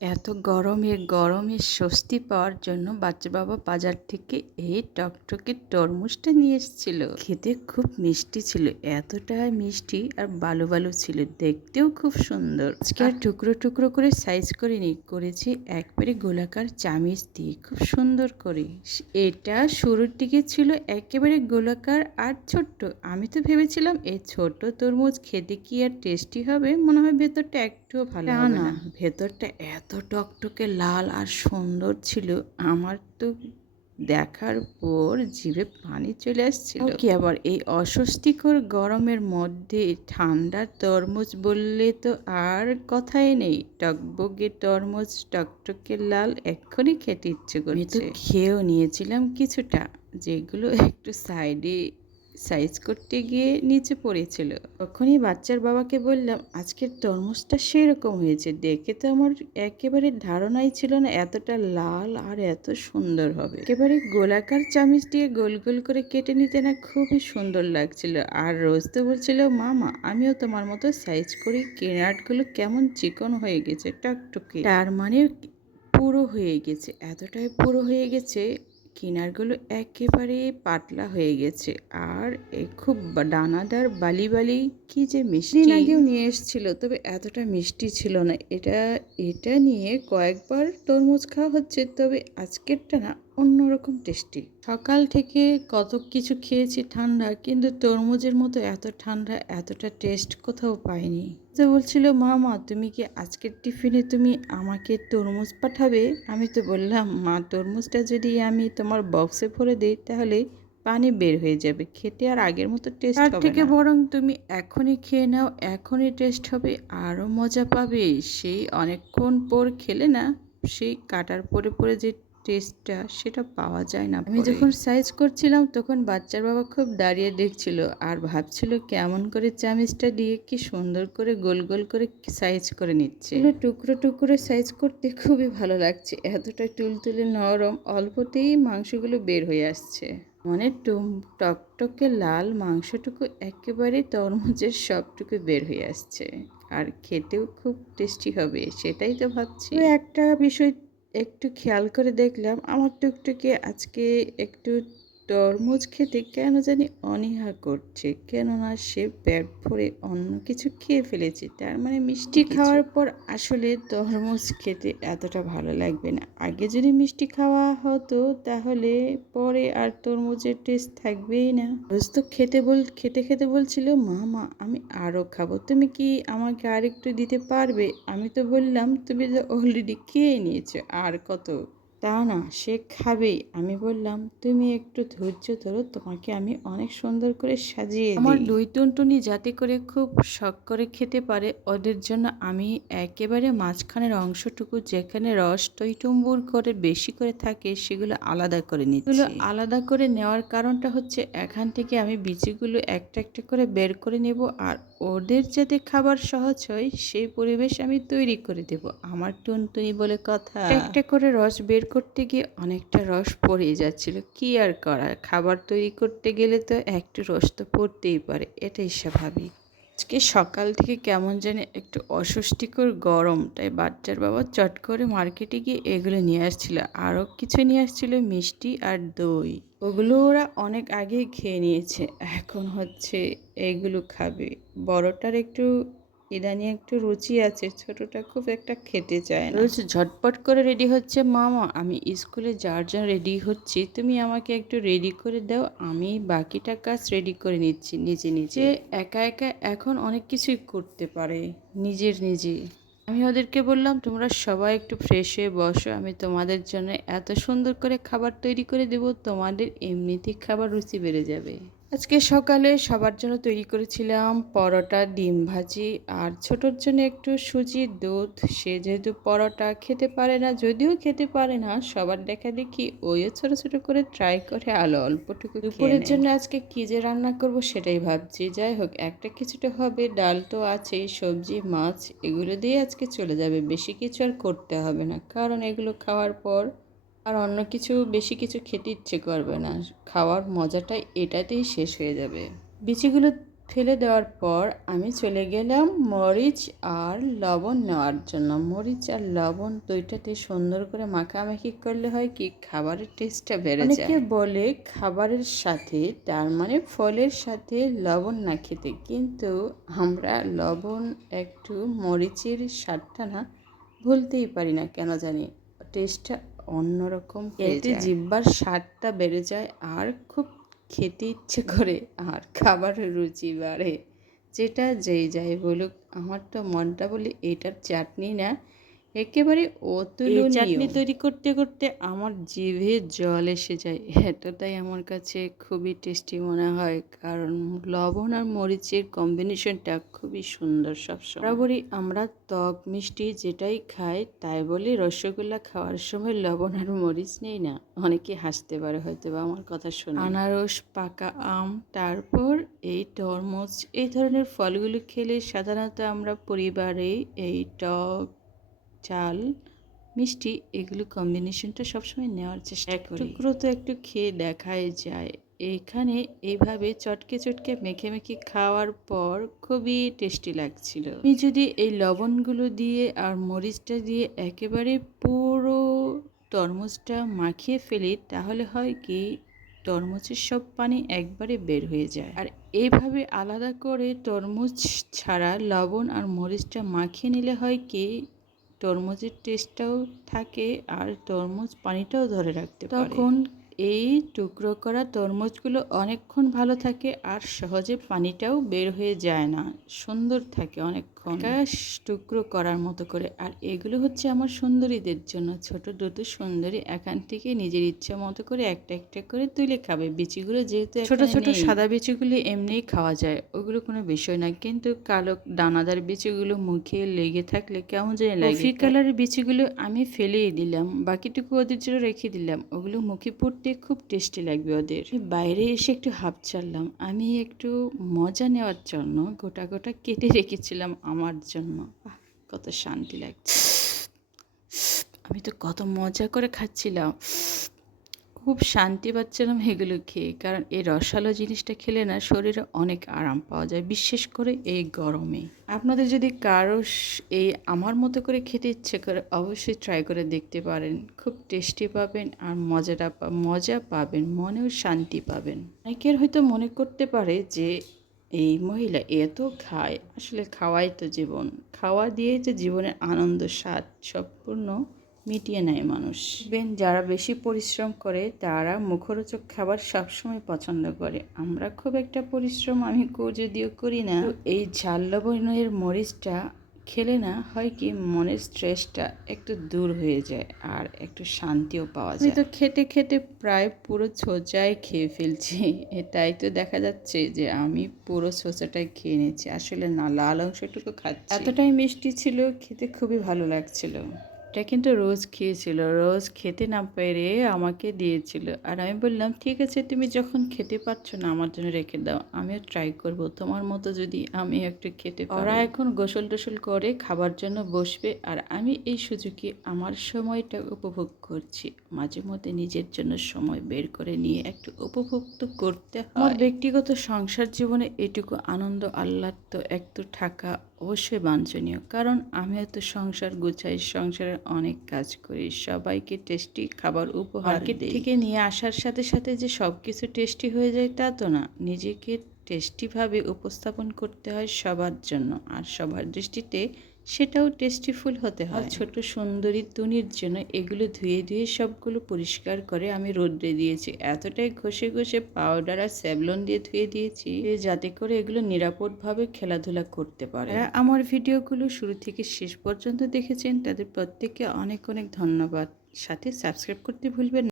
এত গরমে স্বস্তি পাওয়ার জন্য বাচ্চা বাবা বাজার থেকে এই টকটকে তরমুজটা নিয়ে এসেছিল। খেতে খুব মিষ্টি ছিল, এতটা মিষ্টি আর বালু বালু ছিল, দেখতেও খুব সুন্দর। আজকে আর টুকরো টুকরো করে সাইজ করিনি, করেছি একবারে গোলাকার চামিচ দিয়ে খুব সুন্দর করে। এটা শুরুর দিকে ছিল একেবারে গোলাকার আর ছোট্ট। আমি তো ভেবেছিলাম এই ছোট তরমুজ খেতে কি আর টেস্টি হবে, মনে হয় ভেতরটা একটুও ভালো হবে না। ভেতরটা এত টকটকে লাল আর সুন্দর ছিল, আমার তো দেখার পর জিভে পানি চলে আসছিল। কি আবার এই অস্বস্তিকর গরমের মধ্যে ঠান্ডা তরমুজ বললে তো আর কথাই নেই। টকবগে তরমুজ, টকটকে লাল, এক্ষুনি খেতে ইচ্ছে করছে। আমি তো খেয়েও নিয়েছিলাম কিছুটা, যেগুলো একটু সাইডে সাইজ করতে গিয়ে নিচে পড়েছিল। তখনই বাচ্চার বাবাকে বললাম, আজকের তরমুজটা সেরকম হয়েছে। দেখে তো আমার একেবারে ধারণাই ছিল না এতটা লাল আর এত সুন্দর হবে। একেবারে গোলাকার চামচ দিয়ে গোল গোল করে কেটে নিতে না খুবই সুন্দর লাগছিল। আর রোজ তো বলছিল, মামা আমিও তোমার মতো সাইজ করি, কেনাটগুলো কেমন চিকন হয়ে গেছে, টকটকে। তার মানে পুরো হয়ে গেছে, এতটাই পুরো হয়ে গেছে, কিনারগুলো একেবারে পাতলা হয়ে গেছে। আর খুব দানাদার বালি বালি, কি যে মিষ্টি। আগেও নিয়ে এসেছিল, তবে এতটা মিষ্টি ছিল না। এটা নিয়ে কয়েকবার তরমুজ খাওয়া হচ্ছে, তবে আজকেরটা না অন্যরকম টেস্টি। সকাল থেকে কত কিছু খেয়েছি ঠান্ডা, কিন্তু তরমুজের মতো এত ঠান্ডা, এতটা টেস্ট কোথাও পাইনি। তো বলছিল, মামা তুমি কি আজকের টিফিনে তুমি আমাকে তরমুজ পাঠাবে? আমি তো বললাম, মা তরমুজটা যদি আমি তোমার বক্সে ভরে দিই তাহলে পানি বের হয়ে যাবে, খেতে আর আগের মতো টেস্ট হবে না। তার থেকে বরং তুমি এখনই খেয়ে নাও, এখনই টেস্ট হবে, আরও মজা পাবে। সেই অনেকক্ষণ পর খেলে না, সেই কাটার পরে পরে যে টেস্টটা সেটা পাওয়া যায় না। আমি যখন সাইজ করছিলাম তখন বাচ্চার বাবা খুব দাঁড়িয়ে দেখছিল আর ভাবছিল কেমন করে চামিচটা দিয়ে কি সুন্দর করে গোল গোল করে সাইজ করে নিচ্ছে। টুকরো টুকরো সাইজ করতে খুবই ভালো লাগছে, এতটা তুলতুলে নরম, অল্পতেই মাংসগুলো বের হয়ে আসছে। মানে টকটকে লাল মাংসটুকু একেবারে তরমুজের সবটুকু বের হয়ে আসছে, আর খেতেও খুব টেস্টি হবে, সেটাই তো ভাবছি। একটা বিষয় একটু খেয়াল করে দেখলাম, আমার টুকটুকে আজকে একটু তরমুজ খেতে কেন জানি অনীহা করছে, কেননা সে পেট ভরে অন্য কিছু খেয়ে ফেলেছে। তার মানে মিষ্টি খাওয়ার পর আসলে তরমুজ খেতে এতটা ভালো লাগবে না। আগে যদি মিষ্টি খাওয়া হতো তাহলে পরে আর তরমুজের টেস্ট থাকবেই না। রোজ তো খেতে খেতে বলছিল, মামা আমি আরও খাবো, তুমি কি আমাকে আর একটু দিতে পারবে? আমি তো বললাম, তুমি তো অলরেডি খেয়ে নিয়েছো, আর কত? তা না, সে খাবেই। আমি বললাম, তুমি একটু ধৈর্য ধরো, তোমাকে আমি অনেক সুন্দর করে সাজিয়ে দিই। আমার দুই টুনটুনি যাতে করে খুব শখ করে খেতে পারে, ওদের জন্য আমি একেবারে মাঝখানের অংশটুকু যেখানে রস টইটুম্বুর করে বেশি করে থাকে সেগুলো আলাদা করে নিচ্ছি। এগুলো আলাদা করে নেওয়ার কারণটা হচ্ছে, এখান থেকে আমি বিচিগুলো একটা একটা করে বের করে নেব, আর ওদের যাতে খাবার সহজ হয় সেই পরিবেশ আমি তৈরি করে দেব। আমার টুনটুনি বলে কথা। একটা করে রস বের করতে গিয়ে অনেকটা রস পড়ে যাচ্ছিল, কি আর করা, খাবার তৈরি করতে গেলে তো একটু রস তো পড়তেই পারে, এটাই স্বাভাবিক। আজকে সকাল থেকে কেমন জানি একটু অস্বস্তিকর গরম, তাই বাচ্চার বাবা চট করে মার্কেটে গিয়ে এগুলো নিয়ে আসছিল। আরও কিছু নিয়ে আসছিল, মিষ্টি আর দই। ওগুলো ওরা অনেক আগেই খেয়ে নিয়েছে, এখন হচ্ছে এইগুলো খাবে। বড়টার একটু ইদানিং একটু রুচি আছে, ছোটটা খুব একটা খেতে চায় না। রোজ ঝটপট করে রেডি হচ্ছে, মামা আমি স্কুলে যাওয়ার জন্য রেডি হচ্ছি, তুমি আমাকে একটু রেডি করে দাও, আমি বাকিটা কাজ রেডি করে নিচ্ছি নিজে নিজে। একা একা এখন অনেক কিছুই করতে পারে নিজে। আমি ওদেরকে বললাম, তোমরা সবাই একটু ফ্রেশ হয়ে বসো, আমি তোমাদের জন্য এত সুন্দর করে খাবার তৈরি করে দেব, তোমাদের এমনিতেই খাবার রুচি বেড়ে যাবে। আজকে সকালে সবার জন্য তৈরি করেছিলাম পরোটা, ডিম ভাজি, আর ছোটোর জন্য একটু সুজি দুধ। সে যেহেতু পরোটা খেতে পারে না, যদিও খেতে পারে না, সবার দেখা দেখি ওইও ছোটো ছোটো করে ট্রাই করে আলো অল্পটুকু। দুপুরের জন্য আজকে কী যে রান্না করব সেটাই ভাবছি। যাই হোক, একটা কিছুটা হবে, ডাল তো আছেই, সবজি মাছ এগুলো দিয়ে আজকে চলে যাবে, বেশি কিছু আর করতে হবে না, কারণ এগুলো খাওয়ার পর আর অন্য কিছু বেশি কিছু খেতে ইচ্ছে করবে না, খাওয়ার মজাটাই এটাতেই শেষ হয়ে যাবে। বিচিগুলো ফেলে দেওয়ার পর আমি চলে গেলাম মরিচ আর লবণ নেওয়ার জন্য। মরিচ আর লবণ দুইটাতে সুন্দর করে মাখামাখি করলে হয় কি খাবারের টেস্টটা বেড়ে যায়। অনেকে বলে খাবারের সাথে, তার মানে ফলের সাথে লবণ না খেতে, কিন্তু আমরা লবণ একটু মরিচের স্বাদটা না ভুলতেই পারি না কেন জানি, টেস্টটা অন্যরকম হয়ে যায়, এতে জিহ্বার স্বাদটা বেড়ে যায় আর খুব খেতে ইচ্ছে করে আর খাবারের রুচি বাড়ে। যেটা যেই যাই বলুক, আমার তো মনটা বলে এটার চাটনি না একেবারে অতুলনীয়। চাটনি তৈরি করতে করতে আমার জিভে জল এসে যায়, এতটাই আমার কাছে খুবই টেস্টি মনে হয়, কারণ লবণ আর মরিচের কম্বিনেশনটা খুবই সুন্দর। সবসময় বরাবরই আমরা টক মিষ্টি যেটাই খাই, তাই বলে রসগোল্লা খাওয়ার সময় লবণ আর মরিচ নেই না। অনেকে হাসতে পারে হয়তো বা আমার কথা শুনে। আনারস, পাকা আম, তারপর এই তরমুজ, এই ধরনের ফলগুলো খেলে সাধারণত আমরা পরিবারে এই টক, চাল, মিষ্টি এগুলো কম্বিনেশনটা সবসময় নেওয়ার চেষ্টা করি। এক টুকরো তো একটু খেয়ে দেখাই যায়। এইখানে এইভাবে চটকে চটকে মেখে মেখে খাওয়ার পর খুবই টেস্টি লাগছিল। আমি যদি এই লবণগুলো দিয়ে আর মরিচটা দিয়ে একেবারে পুরো তরমুজটা মাখিয়ে ফেলি, তাহলে হয় কি তরমুজের সব পানি একবারে বের হয়ে যায়। আর এইভাবে আলাদা করে তরমুজ ছাড়া লবণ আর মরিচটা মাখিয়ে নিলে হয় কি তরমুজের টেস্টটাও থাকে আর তরমুজ পানিটাও ধরে রাখতে পারে। তখন এই টুকরো করা তরমুজগুলো অনেকক্ষণ ভালো থাকে আর সহজে পানিটাও বের হয়ে যায় না, সুন্দর থাকে অনেকক্ষণ টুকরো করার মতো করে। আর এগুলো হচ্ছে আমার সুন্দরীদের জন্য, ছোট দুটো সুন্দরী এখান থেকে নিজের ইচ্ছা মতো করে একটা একটা করে তুলে খাবে। বিচিগুলো যেহেতু ছোট ছোট সাদা বিচিগুলি এমনিই খাওয়া যায়, ওগুলো কোনো বিষয় না, কিন্তু কালো দানাদার বিচিগুলো মুখে লেগে থাকলে কেমন জানি লাগে। কফি কালারের বিচিগুলো আমি ফেলেই দিলাম, বাকিটুকু ওদের জন্য রেখে দিলাম, ওগুলো মুখে পড়তে খুব টেস্টি লাগবে ওদের। বাইরে এসে একটু হাঁপ ছাড়লাম, আমি একটু মজা নেওয়ার জন্য গোটা গোটা কেটে রেখেছিলাম আমার জন্য। কত শান্তি লাগছে, আমি তো কত মজা করে খাচ্ছিলাম, খুব শান্তি পাচ্ছিলাম এগুলো খেয়ে, কারণ এই রসালো জিনিসটা খেলে না শরীরে অনেক আরাম পাওয়া যায়, বিশেষ করে এই গরমে। আপনাদের যদি কারো এই আমার মতো করে খেতে ইচ্ছে করে, অবশ্যই ট্রাই করে দেখতে পারেন, খুব টেস্টি পাবেন আর মজা পাবেন, মনেও শান্তি পাবেন। অনেকের হয়তো মনে করতে পারে যে এই মহিলা এত খায়, আসলে খাওয়াই তো জীবন, খাওয়া দিয়েই তো জীবনের আনন্দ স্বাদ সম্পূর্ণ মিটিয়ে নেয় মানুষ। যারা বেশি পরিশ্রম করে তারা মুখরোচক খাবার সবসময় পছন্দ করে। আমরা খুব একটা পরিশ্রম আমি যদিও করি না, এই ঝাল লবণের মরিচটা খেলে না হয় কি মনের স্ট্রেসটা একটু দূর হয়ে যায় আর একটু শান্তিও পাওয়া যায়। আমি তো খেতে খেতে প্রায় পুরো ছোচাই খেয়ে ফেলছি, এটাই তো দেখা যাচ্ছে যে আমি পুরো ছোচাটাই খেয়ে নিচ্ছি, আসলে না লাল অংশটুকু খাচ্ছি। এতটাই মিষ্টি ছিল, খেতে খুবই ভালো লাগছিল। এটা কিন্তু রোজ খেয়েছিল, রোজ খেতে না পেরে আমাকে দিয়েছিল, আর আমি বললাম ঠিক আছে তুমি যখন খেতে পারছো না আমার জন্য রেখে দাও, আমিও ট্রাই করব তোমার মতো যদি আমি একটু খেতে পারি। ওরা এখন গোসল টোসল করে খাবার জন্য বসবে, আর আমি এই সুযোগে আমার সময়টা উপভোগ করছি। মাঝে মধ্যে নিজের জন্য সময় বের করে নিয়ে একটু উপভোগ তো করতে হয়। আমার ব্যক্তিগত সংসার জীবনে এটুকু আনন্দ আহ্লাদ তো একটু থাকা অবশ্যই বাঞ্ছনীয়, কারণ আমিও তো সংসার গুছাই, সংসারের অনেক কাজ করি, সবাইকে টেস্টি খাবার উপহার দিই। থেকে নিয়ে আসার সাথে সাথে যে সব কিছু টেস্টি হয়ে যায় তা তো না, নিজেকে টেস্টিভাবে উপস্থাপন করতে হয় সবার জন্য, আর সবার দৃষ্টিতে সেটাও টেস্টিফুল হতে হয়। ছোট সুন্দরী তুনির জন্য এগুলো ধুয়ে ধুয়ে সবগুলো পরিষ্কার করে আমি রোদ্রে দিয়েছি, এতটাই ঘষে ঘষে পাউডার আর স্যাভলন দিয়ে ধুয়ে দিয়েছি যাতে করে এগুলো নিরাপদভাবে খেলাধুলা করতে পারে। আমার ভিডিওগুলো শুরু থেকে শেষ পর্যন্ত দেখেছেন তাদের প্রত্যেককে অনেক অনেক ধন্যবাদ, সাথে সাবস্ক্রাইব করতে ভুলবেন না।